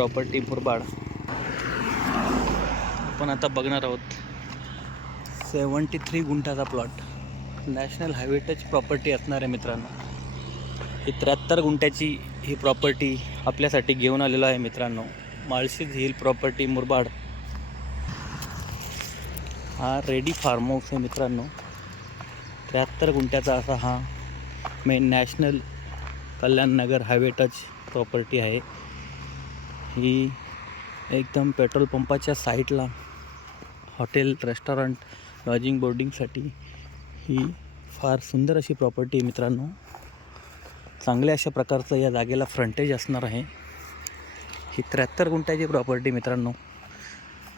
Property Murbad आपण आता बघणार आहोत. 73 गुंठाचा plot, national highway touch property असणार आहे मित्रांनो. ही 73 गुंठ्याची ही प्रॉपर्टी आपल्यासाठी घेऊन आलेलो आहे मित्रांनो. माळशेज हिल प्रॉपर्टी मुरबाड हा रेडी फार्म हाऊस आहे मित्रांनो. 73 गुंठ्याचा असा हा मेन नॅशनल कल्याण नगर हायवे टच प्रॉपर्टी आहे. ही एकदम पेट्रोल पंपाच्या साईडला हॉटेल, रेस्टॉरंट, लॉजिंग, बोर्डिंगसाठी ही फार सुंदर अशी प्रॉपर्टी आहे मित्रांनो. चांगल्या अशा प्रकारचं या जागेला फ्रंटेज असणार आहे. ही 73 गुंठ्याची प्रॉपर्टी मित्रांनो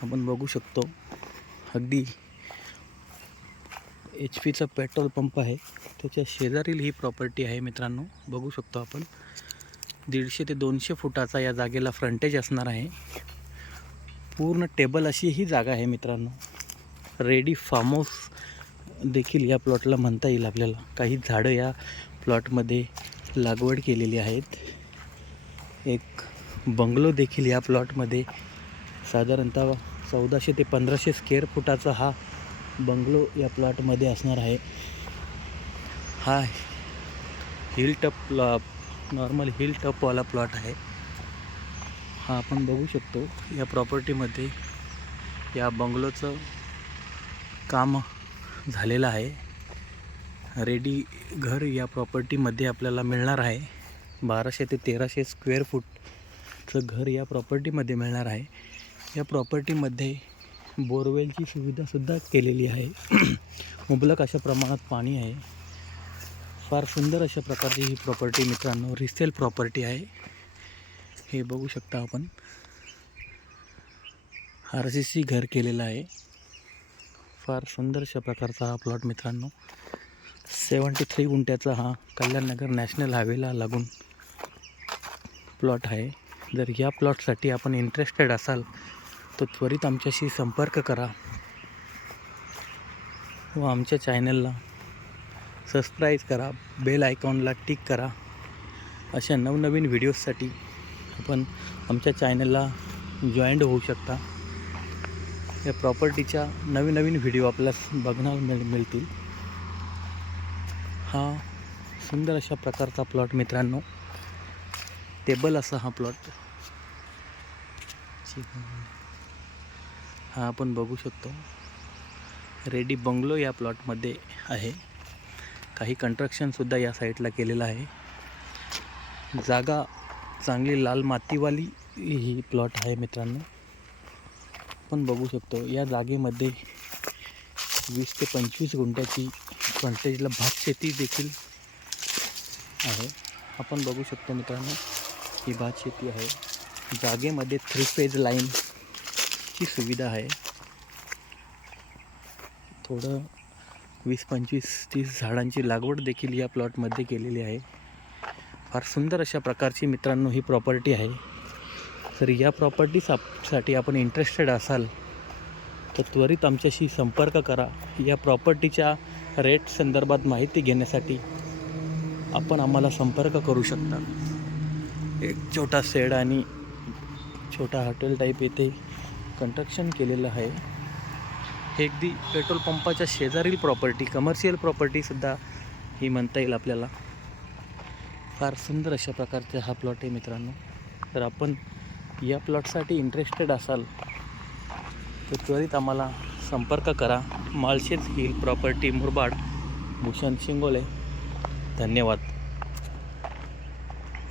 आपण बघू शकतो. अगदी HP पेट्रोल पंप आहे, त्याच्या शेजारील ही प्रॉपर्टी आहे मित्रांनो. बघू शकतो आपण 150 ते 200 फुटाचा या जागेला फ्रंटेज असणार आहे. पूर्ण टेबल अशी ही जागा आहे मित्रांनो. रेडी फार्म हाऊस देखील या प्लॉटला म्हणता येईल आपल्याला. काही झाडं या प्लॉटमध्ये लागवड केलेली आहेत. एक बंगलो देखील या प्लॉटमध्ये साधारणतः 1400 ते 1500 स्क्वेअर फुटाचा हा बंगलो या प्लॉटमध्ये असणार आहे. हा हिल टप नॉर्मल हिल टपवाला प्लॉट आहे. हा आपण बघू शकतो या प्रॉपर्टीमध्ये या बंगलोचं काम झालेलं आहे. रेडी घर या प्रॉपर्टीमध्ये आपल्याला मिळणार आहे. 1200 ते 1300 स्क्वेअर फूटचं घर या प्रॉपर्टीमध्ये मिळणार आहे. या प्रॉपर्टीमध्ये बोरवेलची सुविधासुद्धा केलेली आहे. मुबलक अशा प्रमाणात पाणी आहे. फार सुंदर अशा प्रकारची ही प्रॉपर्टी मित्रांनो रिसेल प्रॉपर्टी आहे. हे बघू शकता आपण RCC घर केलेलं आहे. फार सुंदर अशा प्रकारचा हा प्लॉट मित्रांनो. 73 गुंठ्याचा हा कल्याणनगर नॅशनल हायवेला लागून प्लॉट आहे. जर या प्लॉटसाठी आपण इंटरेस्टेड असाल तर त्वरित आमच्याशी संपर्क करा व आमच्या चॅनलला सबस्क्राईब करा, बेल आयकॉनला टिक करा. अशा नवनवीन व्हिडिओजसाठी आपण आमच्या चॅनलला जॉईंट होऊ शकता. या प्रॉपर्टीच्या नवीन व्हिडिओ आपल्याला बघण्याला मिळतील. हा सुंदर अशा प्रकारचा प्लॉट मित्रांनो. टेबल असा हा प्लॉट हा आपण बघू शकतो. रेडी बंगलो या प्लॉटमध्ये आहे. काही कन्स्ट्रक्शनसुद्धा या साईडला केलेलं आहे. जागा चांगली लाल मातीवाली ही प्लॉट आहे मित्रांनो. आपण बघू शकतो या जागेमध्ये 20 ते 25 गुंठ्याची फ्रंटेजला भात शेती देखील आहे. आपण बघू शकतो मित्रांनो ही भात शेती आहे. जागेमध्ये 3 फेज लाईनची सुविधा आहे. थोडं 20, 25, 30 झाडांची लागवड देखील या प्लॉटमध्ये केलेली आहे. फार सुंदर अशा प्रकारची मित्रांनो ही प्रॉपर्टी आहे. तर या प्रॉपर्टीसाठी आपण इंटरेस्टेड असाल तर त्वरित आमच्याशी संपर्क करा. या प्रॉपर्टीच्या रेट संदर्भात माहिती घेण्यासाठी आपण आम्हाला संपर्क करू शकता. एक छोटा शेड आणि छोटा हॉटेल टाईप येथे कन्स्ट्रक्शन केलेलं आहे. हे अगदी पेट्रोल पंपाच्या शेजारील प्रॉपर्टी, कमर्शियल प्रॉपर्टीसुद्धा ही म्हणता येईल आपल्याला. फार सुंदर अशा प्रकारचा हा प्लॉट आहे मित्रांनो. तर आपण या प्लॉटसाठी इंटरेस्टेड असाल तर त्वरित आम्हाला संपर्क करा. Malshej hill property Murbad, Bhushan Shingole. धन्यवाद.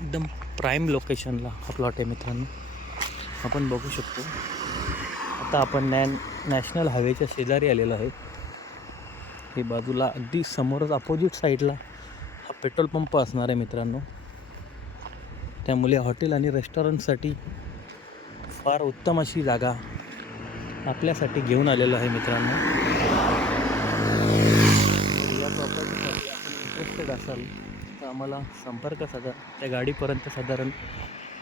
एकदम प्राईम लोकेशनला हा प्लॉट आहे मित्रांनो. आपण बघू शकतो आता आपण नॅशनल हायवेच्या शेजारी आलेलो आहे. हे बाजूला अगदी समोरच अपोजिट साईडला हा पेट्रोल पंप असणार आहे मित्रांनो. त्यामुळे हॉटेल आणि रेस्टॉरंटसाठी फार उत्तम अशी जागा आपल्यासाठी घेऊन आलेलो आहे मित्रांनो. या प्रॉपर्टीसाठी आपण इंटरेस्टेड असाल तर आम्हाला संपर्क साधा. त्या गाडीपर्यंत साधारण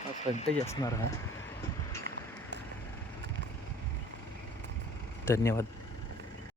हा फ्रंटेज असणार आहे. धन्यवाद.